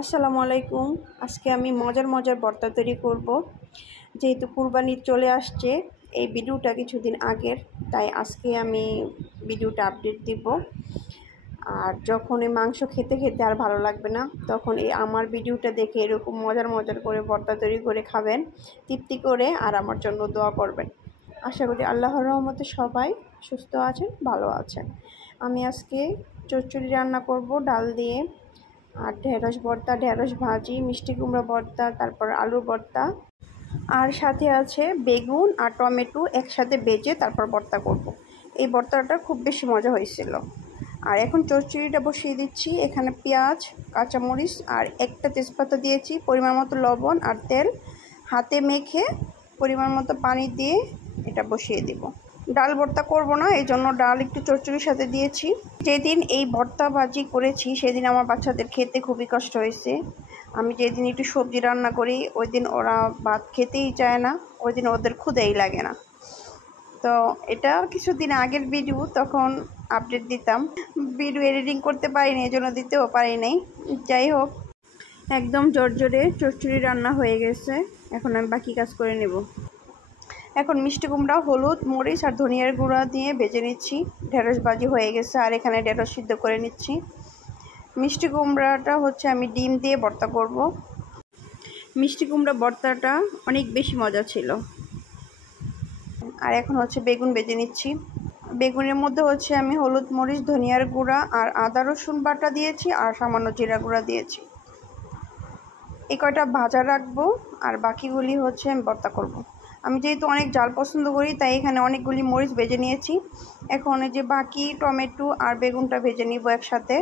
আসসালামু আলাইকুম। আজকে আমি মজার মজার ভর্তা তৈরি করব। যেহেতু কুরবানি চলে আসছে, এই ভিডিওটা কিছুদিন আগের, তাই আজকে আমি ভিডিওটা আপডেট দিব। আর যখন এই মাংস খেতে খেতে আর ভালো লাগবে না, তখন এই আমার ভিডিওটা দেখে এরকম মজার মজার করে ভর্তা তৈরি করে খাবেন তৃপ্তি করে, আর আমার জন্য দোয়া করবেন। আশা করি আল্লাহর রহমতে সবাই সুস্থ আছেন, ভালো আছেন। আমি আজকে চচ্চড়ি রান্না করব ডাল দিয়ে, আর ঢেঁড়স ভর্তা, ঢেঁড়স ভাজি, মিষ্টি কুমড়া ভর্তা, তারপর আলু ভর্তা, আর সাথে আছে বেগুন আর টমেটো একসাথে বেজে তারপর ভর্তা করব। এই ভর্তাটা খুব বেশি মজা হয়েছিল। আর এখন চচ্চড়িটা বসিয়ে দিচ্ছি। এখানে পেঁয়াজ, কাঁচামরিচ আর একটা তেজপাতা দিয়েছি, পরিমাণ মতো লবণ আর তেল, হাতে মেখে পরিমাণ মতো পানি দিয়ে এটা বসিয়ে দিব। ডাল ভর্তা করব না, এই জন্য ডাল একটু চচ্চড়ির সাথে দিয়েছি। যেদিন এই ভর্তা ভাজি করেছি সেদিন আমার বাচ্চাদের খেতে খুবই কষ্ট হয়েছে। আমি যেদিন একটু সবজি রান্না করি ওই দিন ওরা ভাত খেতেই চায় না, ওই দিন ওদের ক্ষুদেই লাগে না। তো এটা কিছুদিন আগের ভিডিও, তখন আপডেট দিতাম। ভিডিও এডিটিং করতে পারিনি, এই জন্য দিতেও পারি নাই। যাই হোক, একদম জোরে চচ্চড়ি রান্না হয়ে গেছে। এখন আমি বাকি কাজ করে নেব। এখন মিষ্টি কুমড়া, হলুদ, মরিচ আর ধনিয়ার গুঁড়া দিয়ে ভেজে নিচ্ছি। ঢেঁড়স ভাজি হয়ে গেছে, আর এখানে ঢেঁড়স সিদ্ধ করে নিচ্ছি। মিষ্টি কুমড়াটা হচ্ছে আমি ডিম দিয়ে ভর্তা করব। মিষ্টি কুমড়া ভর্তাটা অনেক বেশি মজা ছিল। আর এখন হচ্ছে বেগুন ভেজে নিচ্ছি। বেগুনের মধ্যে হচ্ছে আমি হলুদ, মরিচ, ধনিয়ার গুঁড়া আর আদা রসুন বাটা দিয়েছি, আর সামান্য জিরা গুঁড়া দিয়েছি। এই কয়টা ভাজা রাখবো, আর বাকিগুলি হচ্ছে আমি ভর্তা করব। আমি যেহেতু অনেক ঝাল পছন্দ করি, তাই এখানে অনেকগুলি মরিচ ভেজে নিয়েছি। এখন এই যে বাকি টমেটো আর বেগুনটা ভেজে নিব একসাথে।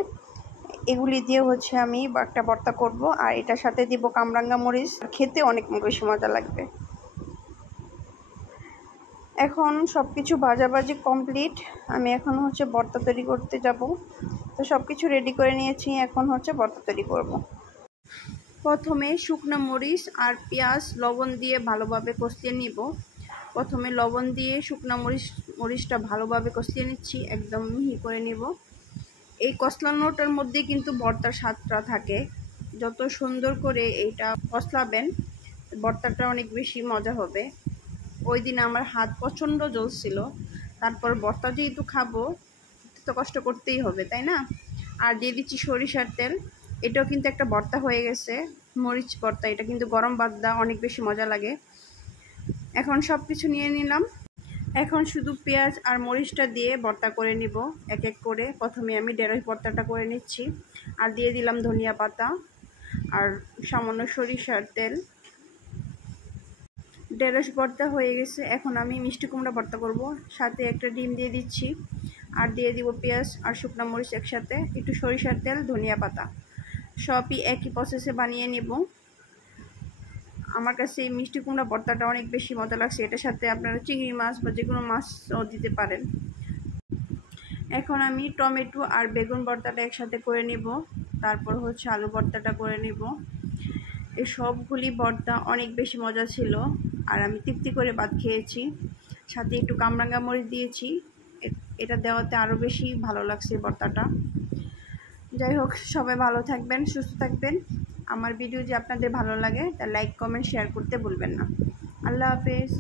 এগুলি দিয়ে হচ্ছে আমি একটা ভর্তা করব, আর এটার সাথে দিব কামরাঙ্গা মরিচ। খেতে অনেক বেশি মজা লাগবে। এখন সব কিছু ভাজাভাজি কমপ্লিট। আমি এখন হচ্ছে ভর্তা তৈরি করতে যাব। তো সব কিছু রেডি করে নিয়েছি, এখন হচ্ছে ভর্তা তৈরি করব। প্রথমে শুকনো মরিচ আর পেঁয়াজ লবণ দিয়ে ভালোভাবে কষিয়ে নিব। প্রথমে লবণ দিয়ে শুকনো মরিচটা ভালোভাবে কষিয়ে নিচ্ছি, একদম মিহি করে নিব। এই কষলানোটার মধ্যে কিন্তু ভর্তার স্বাদটা থাকে। যত সুন্দর করে এইটা কষলাবেন, ভর্তাটা অনেক বেশি মজা হবে। ওই দিন আমার হাত প্রচণ্ড জ্বলছিল, তারপর ভর্তা যেহেতু খাবো তো কষ্ট করতেই হবে, তাই না? আর দিয়ে দিচ্ছি সরিষার তেল। এটাও কিন্তু একটা ভর্তা হয়ে গেছে, মরিচ ভর্তা। এটা কিন্তু গরম ভাত দা অনেক বেশি মজা লাগে। এখন সব কিছু নিয়ে নিলাম। এখন শুধু পেঁয়াজ আর মরিচটা দিয়ে ভর্তা করে নিব এক এক করে। প্রথমে আমি ঢেঁড়স ভর্তাটা করে নিচ্ছি, আর দিয়ে দিলাম ধনিয়া পাতা আর সামান্য সরিষার তেল। ঢেঁড়স ভর্তা হয়ে গেছে। এখন আমি মিষ্টি কুমড়া ভর্তা করব। সাথে একটা ডিম দিয়ে দিচ্ছি, আর দিয়ে দিব পেঁয়াজ আর শুকনো মরিচ একসাথে, একটু সরিষার তেল, ধনিয়া পাতা। সবই একই প্রসেসে বানিয়ে নেব। আমার কাছে এই মিষ্টি কুমড়া ভর্তাটা অনেক বেশি মজা লাগছে। এটার সাথে আপনারা চিংড়ি মাছ বা যে কোনো মাছও দিতে পারেন। এখন আমি টমেটো আর বেগুন ভর্তাটা একসাথে করে নেব, তারপর হচ্ছে আলু ভর্তাটা করে নেব। এই সবগুলি ভর্তা অনেক বেশি মজা ছিল, আর আমি তৃপ্তি করে ভাত খেয়েছি। সাথে একটু কামরাঙ্গা মরিচ দিয়েছি, এটা দেওয়াতে আরও বেশি ভালো লাগছে ভর্তাটা। যাই হোক, সবাই ভালো থাকবেন, সুস্থ থাকবেন। আমার ভিডিও যে আপনাদের ভালো লাগে তা লাইক, কমেন্ট, শেয়ার করতে ভুলবেন না। আল্লাহ হাফেজ।